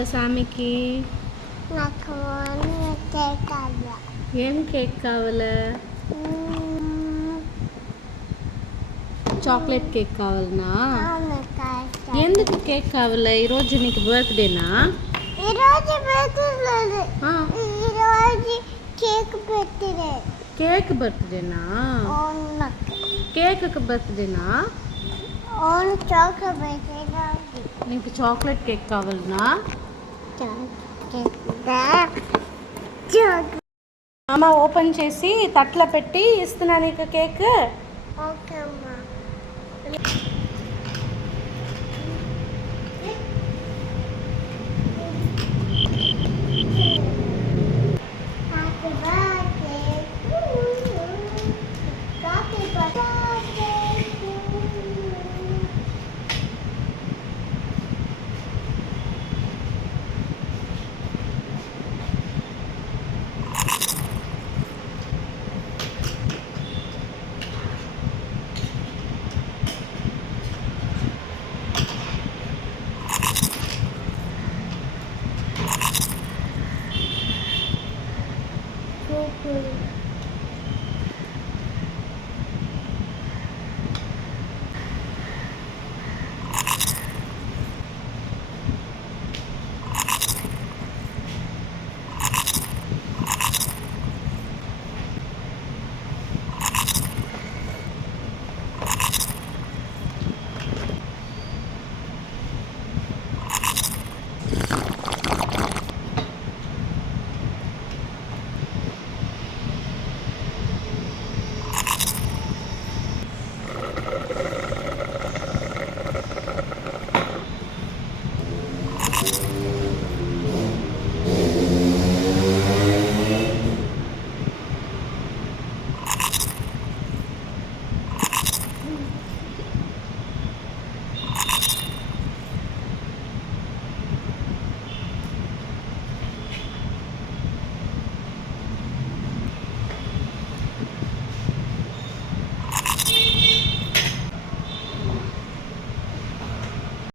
కావాలా సామికి? నాకు కేక్ కావాలి. ఏం కేక్ కావాలా? చాక్లెట్ కేక్ కావాలనా? ఎందుకు కేక్ కావాలా? ఈరోజు నీకు బర్త్డేనా? ఈరోజు బర్త్డే. ఈరోజు కేక్ బర్త్డే. కేక్ బర్త్డేనా? కేక్ బర్త్డేనా? అవును, చాక్లెట్ బర్త్డే. నీకు చాక్లెట్ కేక్ కావాలనా? అమ్మ ఓపెన్ చేసి తట్లో పెట్టి ఇస్తున్నా నీకు కేక్. ఓకే అమ్మా. Cool.